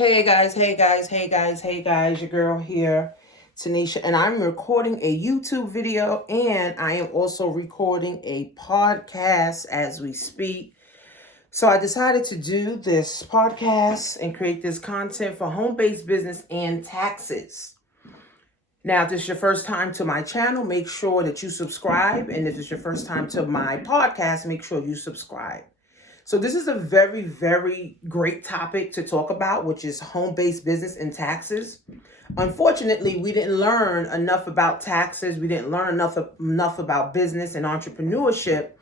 Hey guys, hey guys, hey guys, hey guys, your girl here, Tanisha, and I'm recording a YouTube video and I am also recording a podcast as we speak. So I decided to do this podcast and create this content for home-based business and taxes. Now, if this is your first time to my channel, make sure that you subscribe. And if it's your first time to my podcast, make sure you subscribe. So this is a very, very great topic to talk about, which is home-based business and taxes. Unfortunately, we didn't learn enough about taxes. We didn't learn enough about business and entrepreneurship,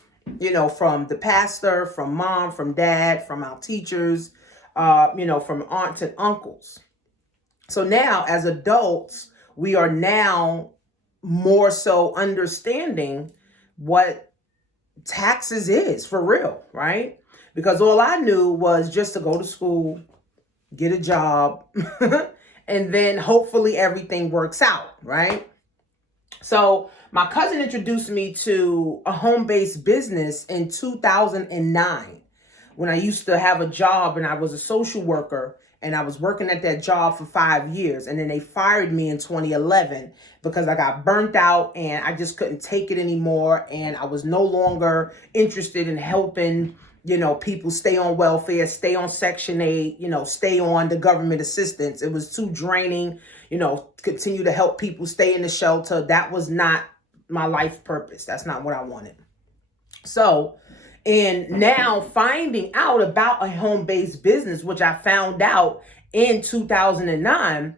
from the pastor, from mom, from dad, from our teachers, from aunts and uncles. So now as adults, we are now more so understanding what taxes is for real, right? Because all I knew was just to go to school, get a job, and then hopefully everything works out, right? So my cousin introduced me to a home-based business in 2009 when I used to have a job and I was a social worker. And I was working at that job for 5 years. And then they fired me in 2011 because I got burnt out and I just couldn't take it anymore. And I was no longer interested in helping, people stay on welfare, stay on Section 8, stay on the government assistance. It was too draining, continue to help people stay in the shelter. That was not my life purpose. That's not what I wanted. So, and now finding out about a home-based business, which I found out in 2009,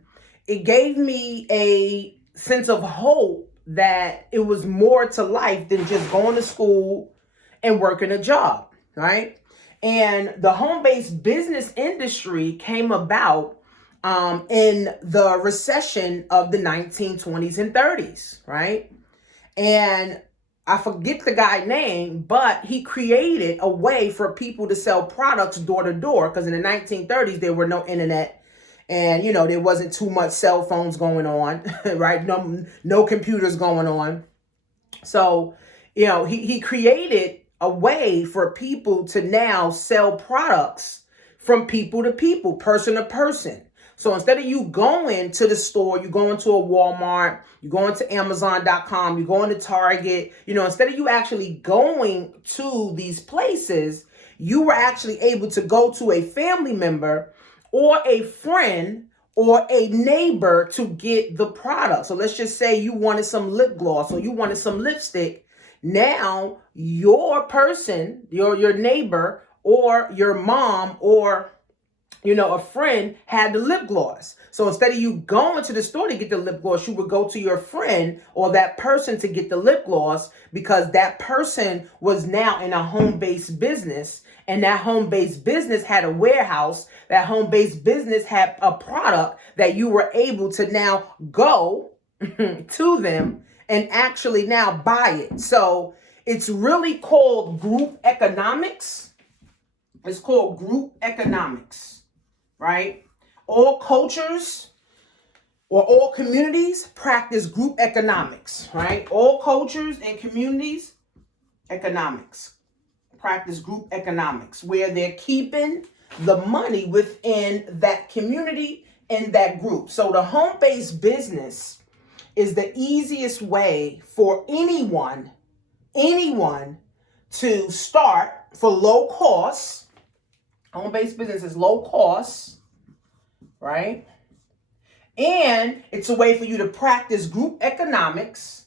it gave me a sense of hope that it was more to life than just going to school and working a job, right? And the home-based business industry came about in the recession of the 1920s and 30s, right? And I forget the guy's name, but he created a way for people to sell products door to door. Because in the 1930s, there were no internet and, there wasn't too much cell phones going on, right? No computers going on. So, he created a way for people to now sell products from people to people, person to person. So instead of you going to the store, you going to a Walmart, you going to Amazon.com, you going to Target, instead of you actually going to these places, you were actually able to go to a family member or a friend or a neighbor to get the product. So let's just say you wanted some lip gloss or you wanted some lipstick. Now your person, your neighbor or your mom or a friend had the lip gloss. So instead of you going to the store to get the lip gloss, you would go to your friend or that person to get the lip gloss because that person was now in a home-based business and that home-based business had a warehouse. That home-based business had a product that you were able to now go to them and actually now buy it. So it's really called group economics. It's called group economics. Right? All cultures or all communities practice group economics, right? All cultures and communities, economics, practice group economics, where they're keeping the money within that community and that group. So the home-based business is the easiest way for anyone to start for low cost. Home-based business is low cost, right? And it's a way for you to practice group economics.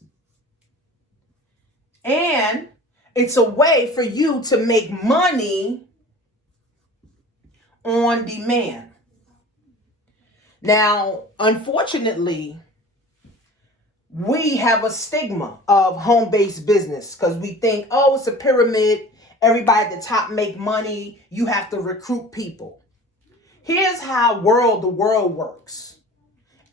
And it's a way for you to make money on demand. Now, unfortunately, we have a stigma of home-based business because we think, oh, it's a pyramid. Everybody at the top make money. You have to recruit people. Here's how the world works.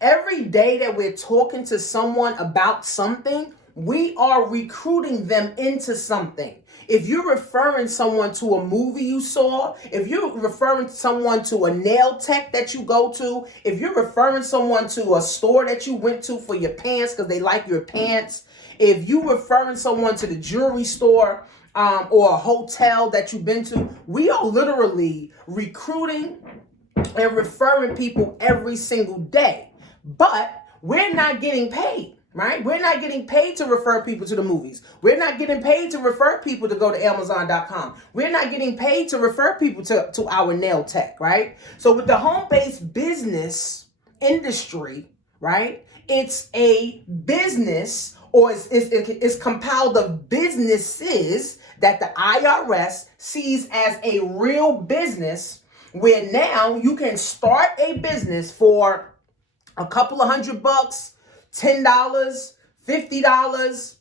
Every day that we're talking to someone about something, we are recruiting them into something. If you're referring someone to a movie you saw, if you're referring someone to a nail tech that you go to, if you're referring someone to a store that you went to for your pants because they like your pants, if you're referring someone to the jewelry store or a hotel that you've been to, we are literally recruiting and referring people every single day. But we're not getting paid, right? We're not getting paid to refer people to the movies. We're not getting paid to refer people to go to Amazon.com. We're not getting paid to refer people to our nail tech, right? So with the home-based business industry, right, it's a business, or it's compiled of businesses that the IRS sees as a real business, where now you can start a business for a couple of $100, $10, $50,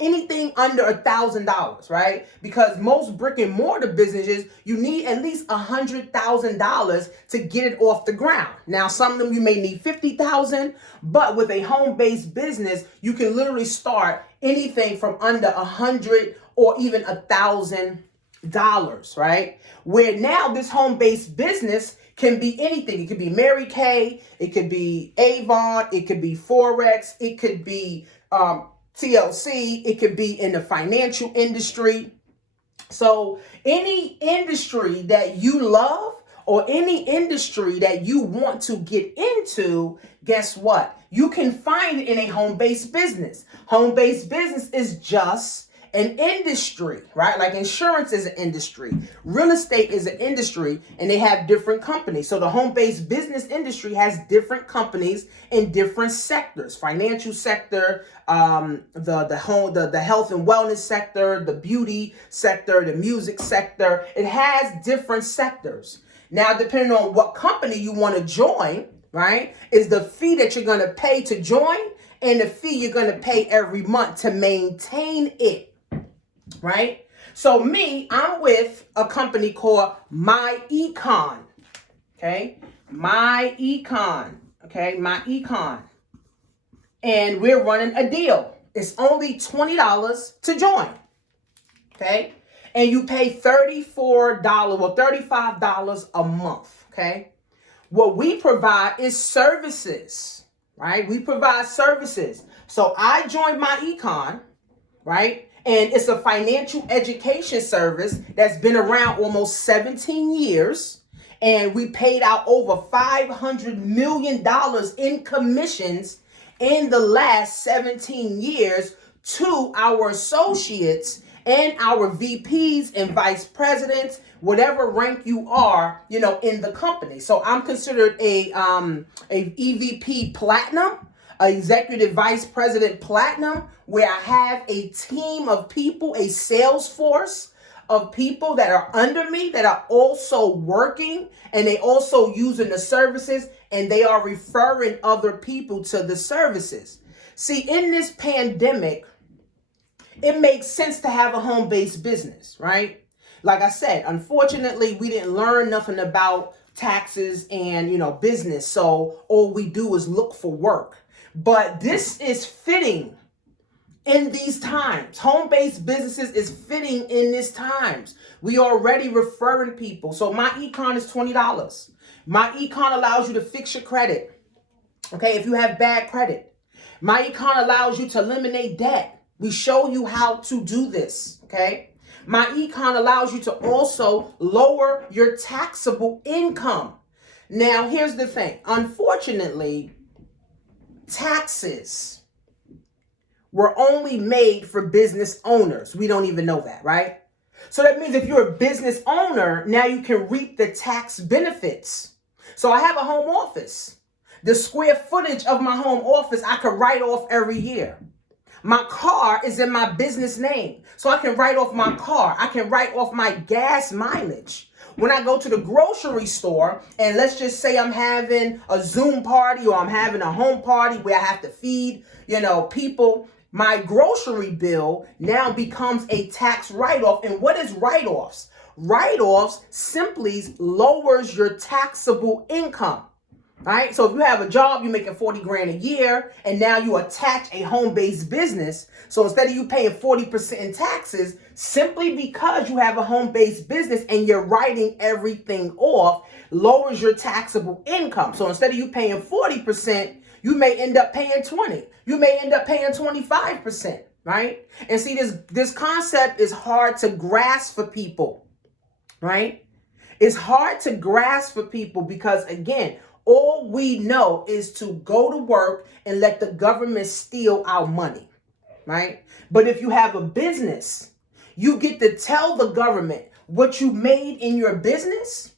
anything under $1,000, right? Because most brick and mortar businesses, you need at least $100,000 to get it off the ground. Now, some of them you may need $50,000, but with a home-based business, you can literally start anything from under $100 or even $1,000, right? Where now this home-based business can be anything. It could be Mary Kay, it could be Avon, it could be Forex, it could be TLC, it could be in the financial industry. So any industry that you love or any industry that you want to get into, guess what? You can find it in a home-based business. Home-based business is just an industry, right? Like insurance is an industry, real estate is an industry, and they have different companies. So the home-based business industry has different companies in different sectors: financial sector, the health and wellness sector, the beauty sector, the music sector. It has different sectors. Now, depending on what company you want to join, right, is the fee that you're going to pay to join and the fee you're going to pay every month to maintain it. Right? So I'm with a company called My Econ. Okay? My Econ. Okay? My Econ. And we're running a deal. It's only $20 to join. Okay? And you pay $34 or $35 a month. Okay? What we provide is services. Right? We provide services. So I joined My Econ, right? And it's a financial education service that's been around almost 17 years. And we paid out over $500 million in commissions in the last 17 years to our associates and our VPs and vice presidents, whatever rank you are, in the company. So I'm considered a EVP Platinum, Executive Vice President Platinum, where I have a team of people, a sales force of people that are under me that are also working, and they also using the services, and they are referring other people to the services. See, in this pandemic, it makes sense to have a home-based business, right? Like I said, unfortunately, we didn't learn nothing about taxes and, business. So all we do is look for work. But this is fitting in these times. Home-based businesses is fitting in these times. We already referring people. So My Econ is $20. My Econ allows you to fix your credit. Okay, if you have bad credit. My Econ allows you to eliminate debt. We show you how to do this. Okay. My Econ allows you to also lower your taxable income. Now, here's the thing. Unfortunately, taxes were only made for business owners. We don't even know that, right? So that means if you're a business owner, now you can reap the tax benefits. So I have a home office. The square footage of my home office, I could write off every year. My car is in my business name, so I can write off my car. I can write off my gas mileage. When I go to the grocery store, and let's just say I'm having a Zoom party or I'm having a home party where I have to feed, people, my grocery bill now becomes a tax write-off. And what is write-offs? Write-offs simply lowers your taxable income. Right? So if you have a job, you're making 40 grand a year, and now you attach a home-based business. So instead of you paying 40% in taxes, simply because you have a home-based business and you're writing everything off, lowers your taxable income. So instead of you paying 40%, you may end up paying 20. You may end up paying 25%, right? And see, this concept is hard to grasp for people, right? It's hard to grasp for people because, again, all we know is to go to work and let the government steal our money, right? But if you have a business, you get to tell the government what you made in your business,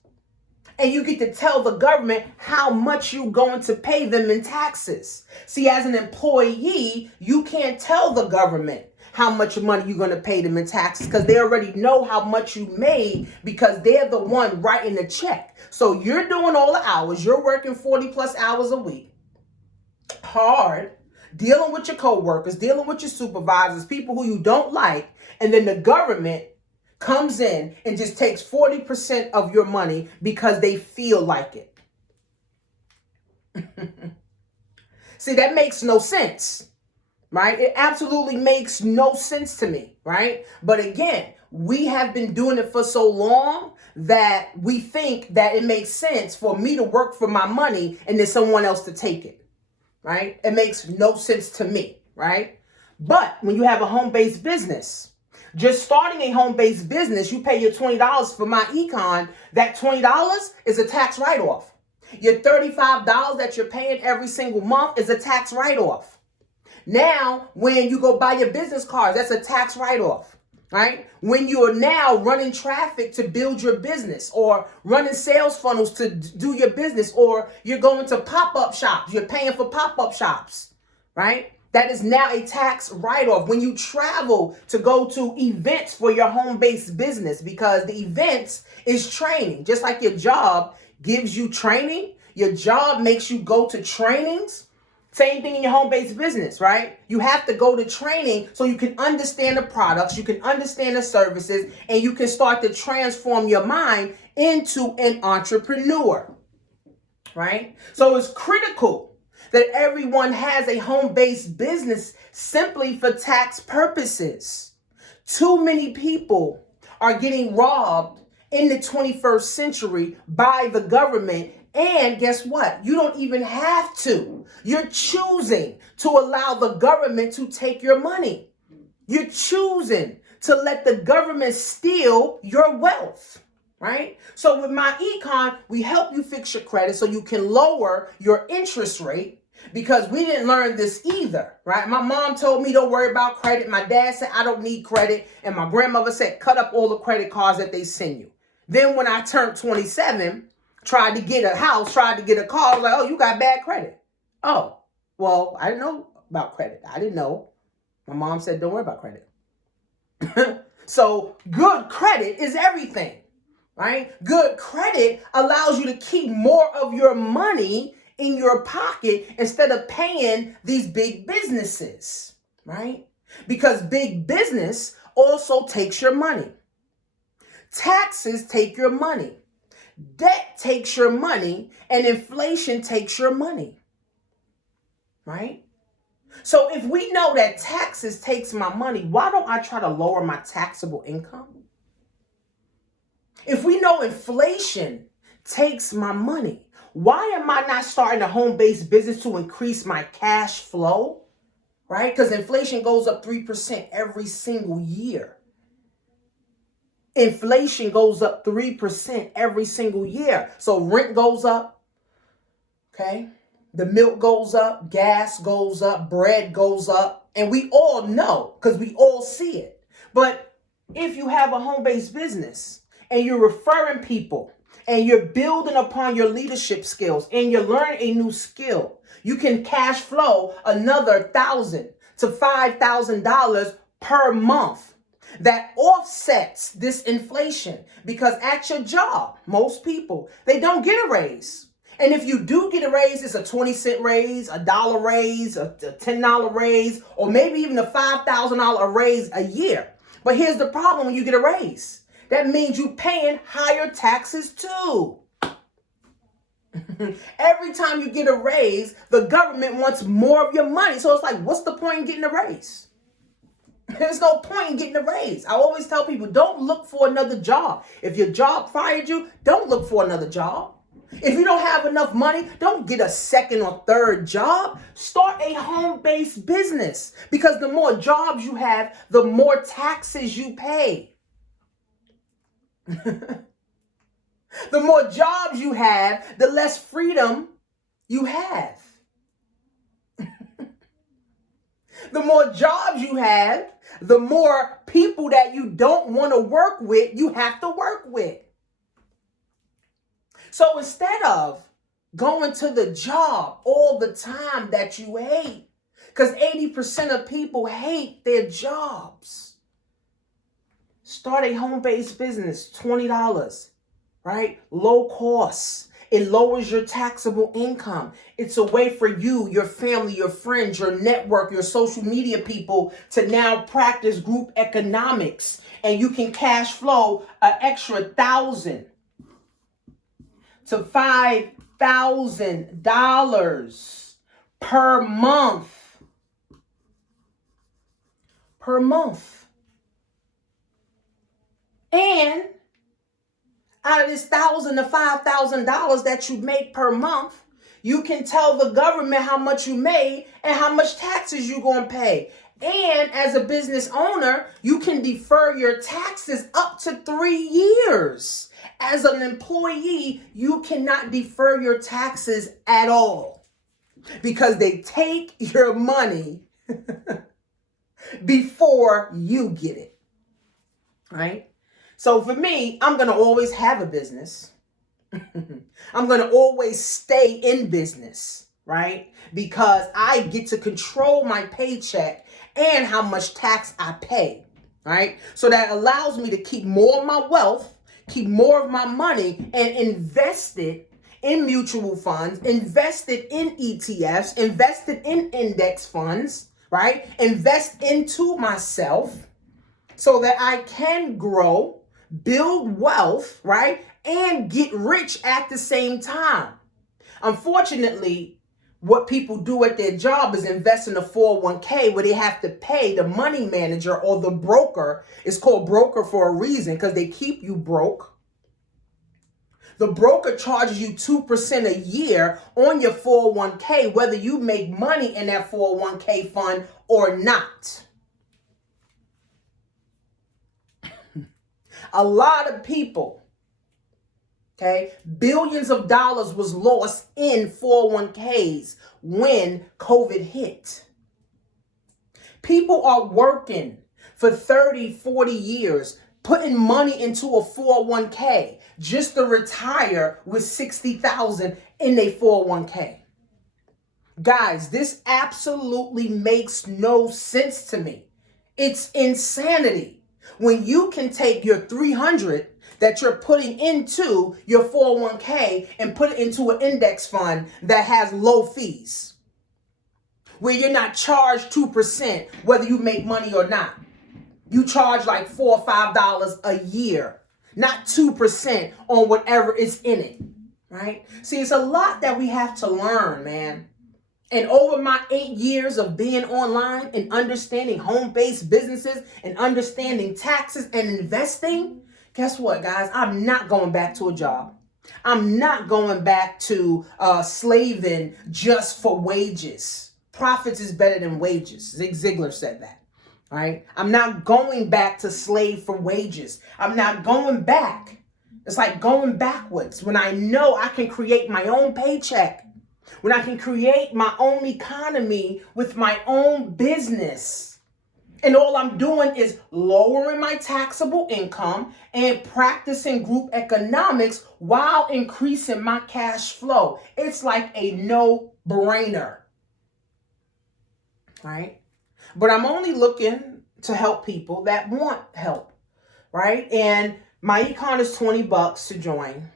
and you get to tell the government how much you're going to pay them in taxes. See, as an employee, you can't tell the government how much money you're going to pay them in taxes because they already know how much you made because they're the one writing the check. So you're doing all the hours. You're working 40 plus hours a week. Hard. Dealing with your coworkers, dealing with your supervisors, people who you don't like. And then the government comes in and just takes 40% of your money because they feel like it. See, that makes no sense, right? It absolutely makes no sense to me, right? But again, we have been doing it for so long that we think that it makes sense for me to work for my money and then someone else to take it, right? It makes no sense to me, right? But when you have a home-based business, just starting a home-based business, you pay your $20 for my Econ. That $20 is a tax write-off. Your $35 that you're paying every single month is a tax write-off. Now, when you go buy your business cards, that's a tax write-off, right? When you are now running traffic to build your business or running sales funnels to do your business, or you're going to pop-up shops, you're paying for pop-up shops, right? That is now a tax write-off. When you travel to go to events for your home-based business, because the events is training. Just like your job gives you training, your job makes you go to trainings. Same thing in your home-based business, right? You have to go to training so you can understand the products, you can understand the services, and you can start to transform your mind into an entrepreneur, right? So it's critical that everyone has a home-based business simply for tax purposes. Too many people are getting robbed in the 21st century by the government. And guess what? You don't even have to. You're choosing to allow the government to take your money. You're choosing to let the government steal your wealth. Right? So with my Econ, we help you fix your credit so you can lower your interest rate, because we didn't learn this either, right? My mom told me don't worry about credit. My dad said I don't need credit. And my grandmother said cut up all the credit cards that they send you. Then when I turned 27, tried to get a house, tried to get a car, I was like, oh, you got bad credit. Oh, well, I didn't know about credit. I didn't know. My mom said don't worry about credit. So good credit is everything. Right? Good credit allows you to keep more of your money in your pocket instead of paying these big businesses, right? Because big business also takes your money. Taxes take your money. Debt takes your money, and inflation takes your money, right? So if we know that taxes takes my money, why don't I try to lower my taxable income? If we know inflation takes my money, why am I not starting a home-based business to increase my cash flow, right? Because inflation goes up 3% every single year. Inflation goes up 3% every single year. So rent goes up, okay? The milk goes up, gas goes up, bread goes up. And we all know because we all see it. But if you have a home-based business, and you're referring people, and you're building upon your leadership skills, and you're learning a new skill, you can cash flow another $1,000 to $5,000 per month. That offsets this inflation, because at your job, most people, they don't get a raise. And if you do get a raise, it's a 20-cent raise, a dollar raise, a $10 raise, or maybe even a $5,000 raise a year. But here's the problem when you get a raise. That means you're paying higher taxes too. Every time you get a raise, the government wants more of your money. So it's like, what's the point in getting a raise? There's no point in getting a raise. I always tell people, don't look for another job. If your job fired you, don't look for another job. If you don't have enough money, don't get a second or third job. Start a home-based business, because the more jobs you have, the more taxes you pay. The more jobs you have, the less freedom you have. The more jobs you have, the more people that you don't want to work with, you have to work with. So instead of going to the job all the time that you hate, because 80% of people hate their jobs, start a home-based business, $20, right? Low cost. It lowers your taxable income. It's a way for you, your family, your friends, your network, your social media people to now practice group economics. And you can cash flow an extra $1,000 to $5,000 per month. Per month. And out of this $1,000 to $5,000 that you make per month, you can tell the government how much you made and how much taxes you're going to pay. And as a business owner, you can defer your taxes up to 3 years. As an employee, you cannot defer your taxes at all because they take your money before you get it, right? So for me, I'm going to always have a business. I'm going to always stay in business, right? Because I get to control my paycheck and how much tax I pay, right? So that allows me to keep more of my wealth, keep more of my money, and invest it in mutual funds, invest it in ETFs, invest it in index funds, right? Invest into myself so that I can grow, build wealth, right? And get rich at the same time. Unfortunately, what people do at their job is invest in a 401k where they have to pay the money manager or the broker. It's called broker for a reason because they keep you broke. The broker charges you 2% a year on your 401k, whether you make money in that 401k fund or not. A lot of people, okay, billions of dollars was lost in 401ks when COVID hit. People are working for 30, 40 years, putting money into a 401k just to retire with $60,000 in their 401k. Guys, this absolutely makes no sense to me. It's insanity. When you can take your $300 that you're putting into your 401k and put it into an index fund that has low fees, where you're not charged 2% whether you make money or not. You charge like $4 or $5 a year, not 2% on whatever is in it, right? See, it's a lot that we have to learn, man. And over my 8 years of being online and understanding home-based businesses and understanding taxes and investing, guess what, guys? I'm not going back to a job. I'm not going back to slaving just for wages. Profits is better than wages. Zig Ziglar said that, right? I'm not going back to slave for wages. I'm not going back. It's like going backwards when I know I can create my own paycheck. When I can create my own economy with my own business. And all I'm doing is lowering my taxable income and practicing group economics while increasing my cash flow. It's like a no-brainer, right? But I'm only looking to help people that want help, right? And my Econ is $20 to join.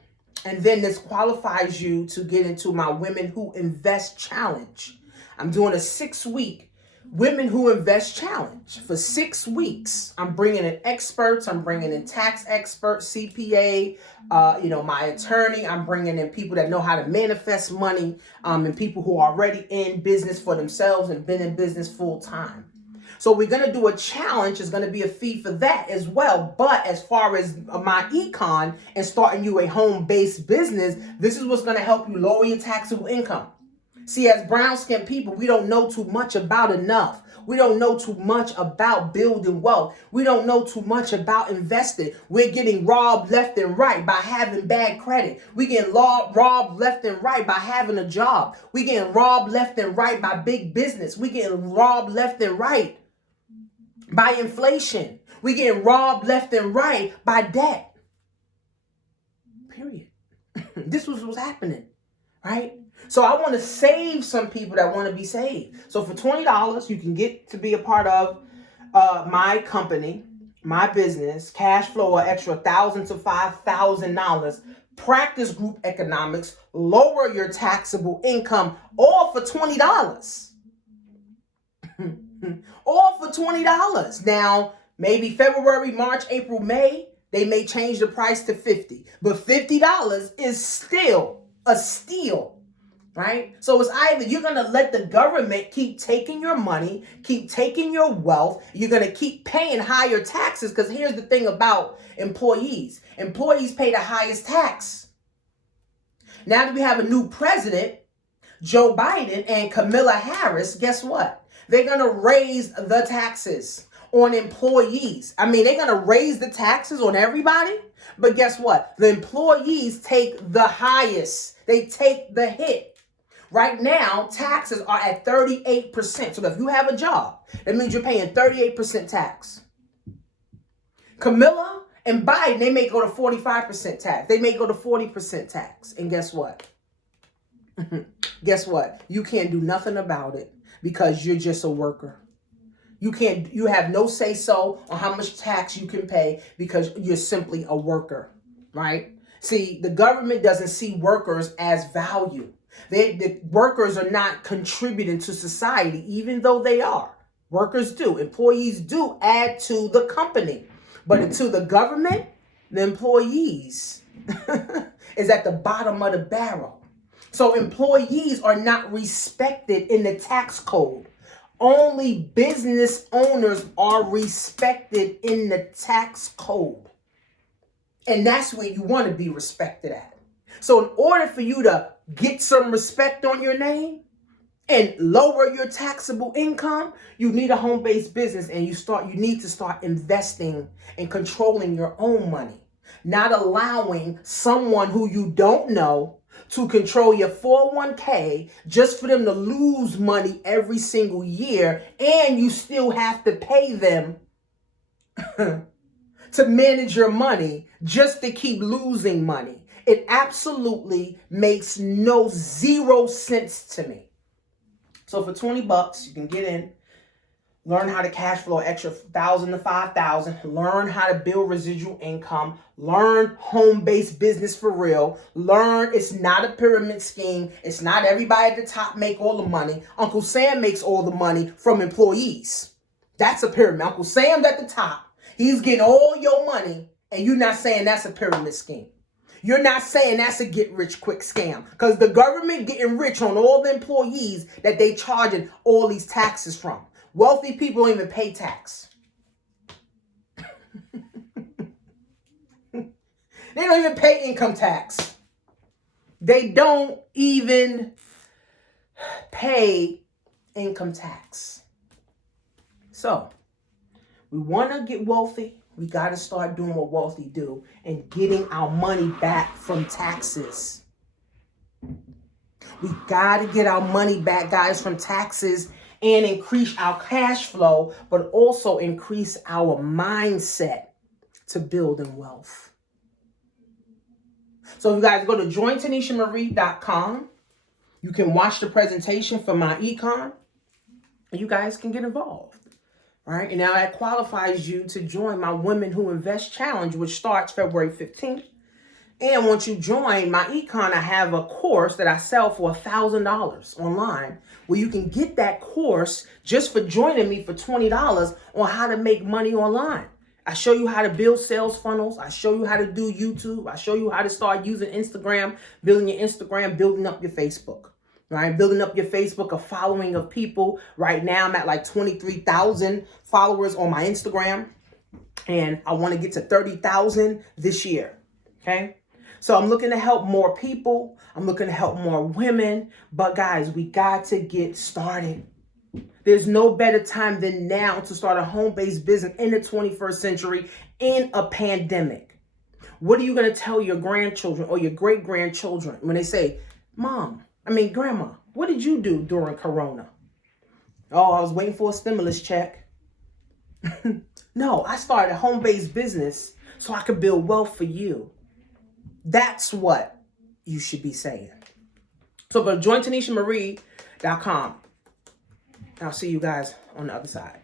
And then this qualifies you to get into my Women Who Invest Challenge. I'm doing a 6-week Women Who Invest Challenge. For 6 weeks, I'm bringing in experts. I'm bringing in tax experts, CPA, my attorney. I'm bringing in people that know how to manifest money, and people who are already in business for themselves and been in business full time. So we're going to do a challenge. There's going to be a fee for that as well. But as far as my Econ and starting you a home-based business, this is what's going to help you lower your taxable income. See, as brown-skinned people, we don't know too much about enough. We don't know too much about building wealth. We don't know too much about investing. We're getting robbed left and right by having bad credit. We getting robbed left and right by having a job. We getting robbed left and right by big business. We getting robbed left and right by inflation. We getting robbed left and right by debt. Period. This was what's happening, right? So I want to save some people that want to be saved. So for $20, you can get to be a part of my company, my business, cash flow, or extra $1,000 to $5,000. Practice group economics, lower your taxable income, all for $20. All for $20. Now, maybe February, March, April, May, they may change the price to $50. But $50 is still a steal. Right? So it's either you're going to let the government keep taking your money, keep taking your wealth. You're going to keep paying higher taxes, because here's the thing about employees. Employees pay the highest tax. Now that we have a new president, Joe Biden and Kamala Harris, guess what? They're going to raise the taxes on employees. I mean, they're going to raise the taxes on everybody. But guess what? The employees take the highest. They take the hit. Right now, taxes are at 38%. So if you have a job, that means you're paying 38% tax. Kamala and Biden, they may go to 45% tax. They may go to 40% tax. And guess what? Guess what? You can't do nothing about it because you're just a worker. You have no say so on how much tax you can pay because you're simply a worker, right? See, the government doesn't see workers as value. The workers are not contributing to society, even though they are. Workers do. Employees do add to the company. But to the government, the employees is at the bottom of the barrel. So employees are not respected in the tax code. Only business owners are respected in the tax code. And that's where you want to be respected at. So in order for you to get some respect on your name and lower your taxable income, you need a home-based business, and you need to start investing and controlling your own money, not allowing someone who you don't know to control your 401k just for them to lose money every single year, and you still have to pay them to manage your money just to keep losing money. It absolutely makes zero sense to me. So for $20, you can get in, learn how to cash flow extra $1,000 to $5,000, learn how to build residual income, learn home-based business for real, learn it's not a pyramid scheme. It's not everybody at the top make all the money. Uncle Sam makes all the money from employees. That's a pyramid. Uncle Sam's at the top. He's getting all your money, and you're not saying that's a pyramid scheme. You're not saying that's a get-rich-quick scam, because the government getting rich on all the employees that they charging all these taxes from. Wealthy people don't even pay tax. They don't even pay income tax. They don't even pay income tax. So, we want to get wealthy. We got to start doing what wealthy do and getting our money back from taxes. We got to get our money back, guys, from taxes and increase our cash flow, but also increase our mindset to building wealth. So if you guys go to jointanishamarie.com, you can watch the presentation for my Econ, and you guys can get involved. All right, and now that qualifies you to join my Women Who Invest Challenge, which starts February 15th. And once you join my Econ, I have a course that I sell for $1,000 online, where you can get that course just for joining me for $20 on how to make money online. I show you how to build sales funnels. I show you how to do YouTube. I show you how to start using Instagram, building your Instagram, building up your Facebook. Right, building up your Facebook, a following of people. Right now, I'm at like 23,000 followers on my Instagram, and I want to get to 30,000 this year. Okay, so I'm looking to help more people. I'm looking to help more women. But guys, we got to get started. There's no better time than now to start a home-based business in the 21st century in a pandemic. What are you going to tell your grandchildren or your great-grandchildren when they say, Grandma, what did you do during Corona? Oh, I was waiting for a stimulus check. No, I started a home-based business so I could build wealth for you. That's what you should be saying. So go to jointanishamarie.com. I'll see you guys on the other side.